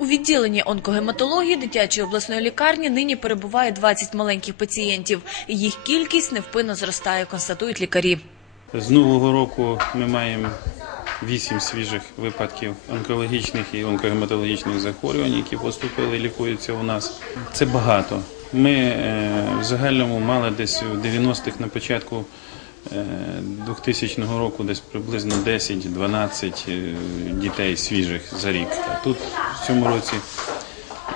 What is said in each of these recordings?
У відділенні онкогематології дитячої обласної лікарні нині перебуває 20 маленьких пацієнтів. Їх кількість невпинно зростає, констатують лікарі. З нового року ми маємо вісім свіжих випадків онкологічних і онкогематологічних захворювань, які поступили і лікуються у нас. Це багато. Ми е, в загальному мали десь у 90-х на початку 2000 року десь приблизно 10-12 е, дітей свіжих за рік. А тут в цьому році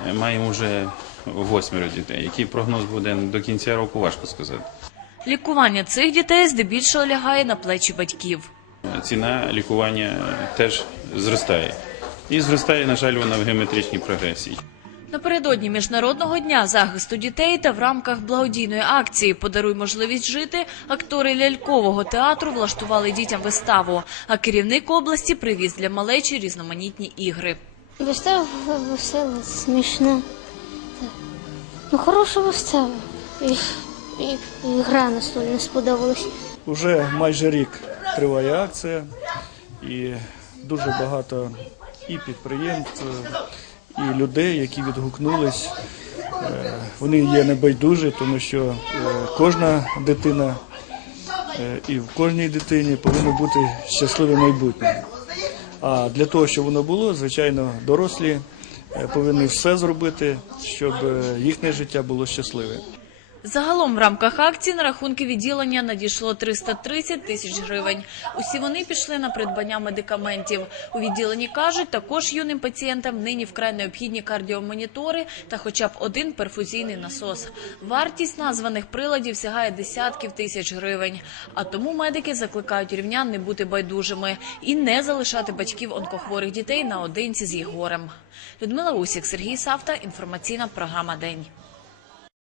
е, маємо вже восьмеро дітей. Який прогноз буде до кінця року, важко сказати. Лікування цих дітей здебільшого лягає на плечі батьків. ціна лікування теж зростає. І зростає, на жаль, вона в геометричній прогресії. Напередодні міжнародного дня захисту дітей та в рамках благодійної акції Подаруй можливість жити актори лялькового театру влаштували дітям виставу. А керівник області привіз для малечі різноманітні ігри. Вистава весела, смішна. Ну, хороша вистава. І, і, і гра настольна сподобалась. Уже майже рік триває акція, і дуже багато і підприємств, і людей, які відгукнулись. Е, Вони є небайдужі, тому що е, кожна дитина е, і в кожній дитині повинно бути щасливе майбутнє. А для того, щоб воно було, звичайно, дорослі повинні все зробити, щоб їхнє життя було щасливе. Загалом в рамках акції на рахунки відділення надійшло 330 тисяч гривень. Усі вони пішли на придбання медикаментів. У відділенні кажуть, також юним пацієнтам нині вкрай необхідні кардіомонітори та хоча б один перфузійний насос. Вартість названих приладів сягає десятків тисяч гривень. А тому медики закликають рівнян не бути байдужими і не залишати батьків онкохворих дітей наодинці з їх. Людмила Усік, Сергій Савта. Інформаційна програма День.